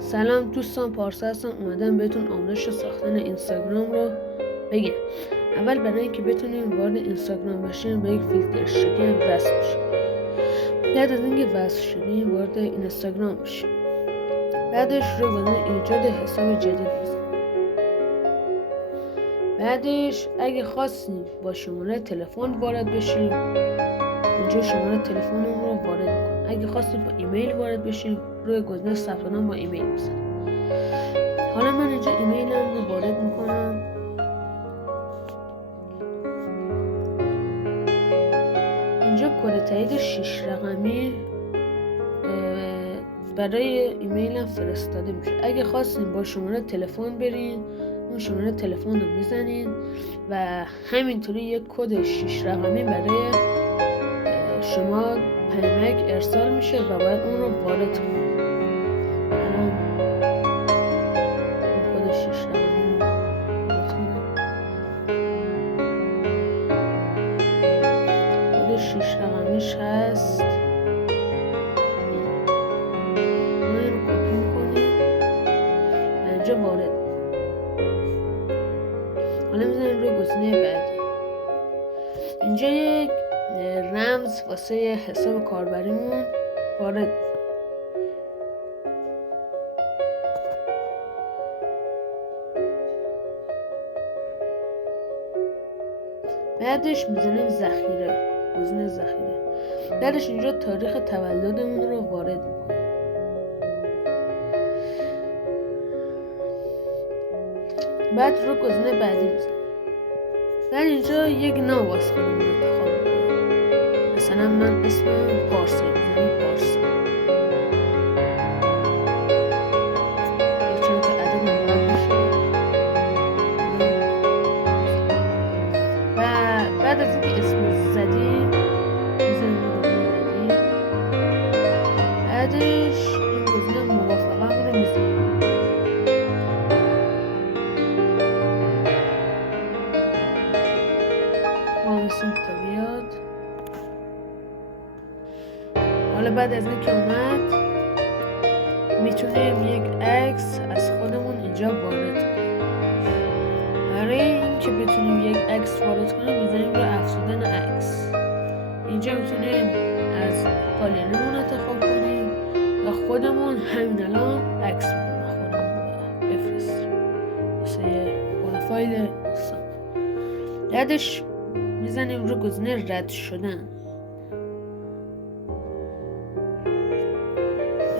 سلام دوستان، پارسا هستم. اومدم بهتون آموزش ساختن اینستاگرام رو بگم. اول برای اینکه بتونیم وارد اینستاگرام بشیم به یک فیلتر شکن وصل بشیم. بعد از اینکه وصل شدیم وارد اینستاگرام بشیم. بعدش رو برای ایجاد حساب جدید بزنیم. بعدش اگه خواستیم با شماره تلفن وارد بشیم، اینجا شماره تلفنمون رو وارد میکنیم. اگه خواستیم با ایمیل وارد بشیم، روی گزینه ثبت نام با ایمیل بزنیم. حالا من اینجا ایمیلم رو وارد میکنم. اینجا کد تایید 6 رقمی برای ایمیلم فرستاده میشه. اگه خواستیم با شماره تلفن برین، اون شماره تلفن رو میزنین و همینطوری یک کد 6 رقمی برای شما پیامک ارسال میشه و باید اون رو وارد کنید. الان این کد 6 رقمی رو وارد کنم. کد 6 رقمیش هست. ما این رو کپی میکنیم و اینجا وارد. حالا میزنیم روی گزینه بعدی. اینجا یک رمز واسه حساب کاربریمون وارد. بعدش میزنیم ذخیره، گزینه ذخیره. بعدش اینجا تاریخ تولدمون رو وارد میکنیم. بعد رو گزینه بعدی میزنیم. بعد اینجا یک نام واسه خودمون انتخاب میکنیم. مثلا من اسمم پارسا میزنم، پارسا. چون که عدد نمبر میشه. و بعد از اینکه اسم زدیم میزنیم رو گزینه بعدی. بعدش این گزینه موافقم رو میزنیم. وایسیم تا بیاد. حالا بعد از اینکه اومد میتونیم یک عکس از خودمون اینجا وارد کنیم. برای اینکه بتونیم یک عکس وارد کنیم میذاریم رو افزودن عکس. اینجا میتونیم از گالریمون انتخاب کنیم و خودمون همین الان عکس میتونیم خودمون بفرستیم مثل فایل داستان. بعدش میزنیم رو گزینه رد شدن.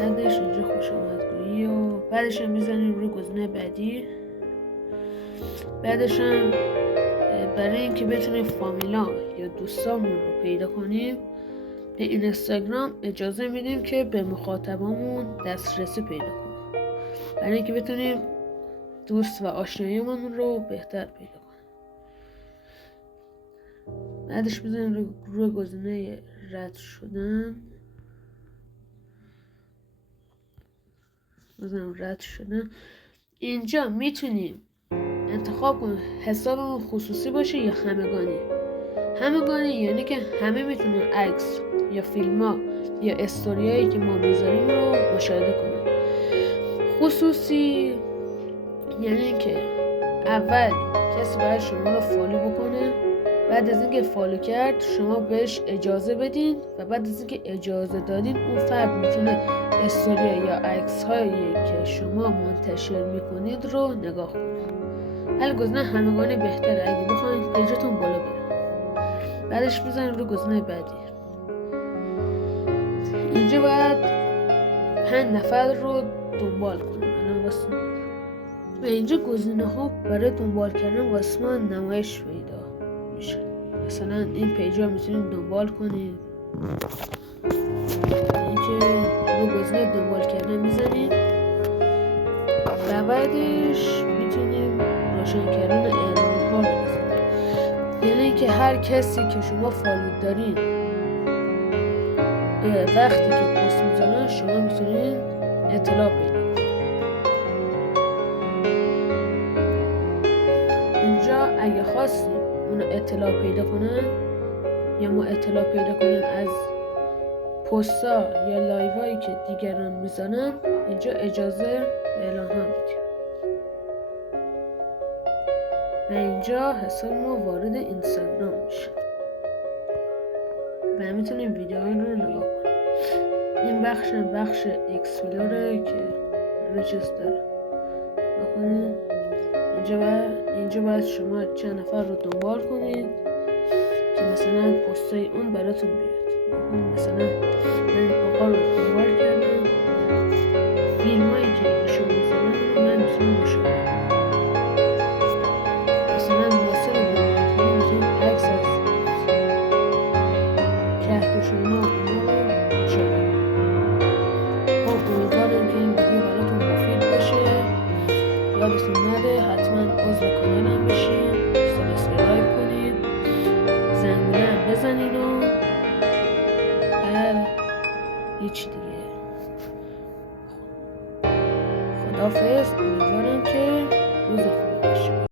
بعدش اینجا خوش آمدگویی و بعدش هم میزنیم رو گزینه بعدی. بعدش هم برای اینکه بتونیم فامیلا یا دوستامون رو پیدا کنیم به اینستاگرام اجازه میدیم که به مخاطبامون دسترسی پیدا کنیم، برای اینکه بتونیم دوست و آشناییمون رو بهتر پیدا کنیم. بعدش میزنیم روی گزینه رد شدن. بزنم رد شدن. اینجا میتونیم انتخاب کنیم حسابمون خصوصی باشه یا همگانی. همگانی یعنی که همه میتونن عکس یا فیلم‌ها یا استوریایی که ما میذاریم رو مشاهده کنن. خصوصی یعنی که اول کسی باید شما رو فالو بکنه، بعد از اینکه فالو کرد شما بهش اجازه بدین و بعد از اینکه اجازه دادین اون فرد میتونه استوریا یا عکس هایی که شما منتشر میکنید رو نگاه کنه. ولی گزینه همگانی بهتره اگه بخواید پیجتون بالا بره. بعدش بزنید رو گزینه بعدی. اینجا باید 5 نفر رو دنبال کنیم. و اینجا گزینه ها برای دنبال کردن واسه ما نمایش پیدا میشه. مثلا این پیج ها میتونیم دنبال کنیم. اینکه رو گزینه دنبال کردن میزنیم و بعدش میتونیم روشن کردن اعلان ها رو بزنیم. یعنی که هر کسی که شما فالو دارین وقتی که پست میزنن شما میتونین اطلاع پیدا کنید. اینجا اگه خواستیم اون اطلاع پیدا کنن یا ما اطلاع پیدا کنیم از پست‌ها یا لایوهایی که دیگران میزنن اینجا اجازه به اعلام میدیم و اینجا حساب ما وارد اینستاگرام میشه و میتونیم ویدیو رو نگاه کنیم. این بخش اکسپلوره که همه چیز داره. بکنید اینجا باید شما چند نفر رو دنبال کنید که مثلا پستای اون براتون بیاد. مثلا من آقا رو دنبال کردم، فیلمایی که ایشون میزنن رو من میتونم مشاهده کنم. مثلا ناصر رو دنبال کنم، میتونیم عکس از کهکشان‌ها و اینا رو مشاهده کنم. خب امیدوارم که این ویدیو براتون مفید باشه. یادتون نره حتما عضو کانالم بشین، سابسکرایب کنید، زنگوله هم بزنید و هیچ دیگه. خداحافظ. امیدوارم که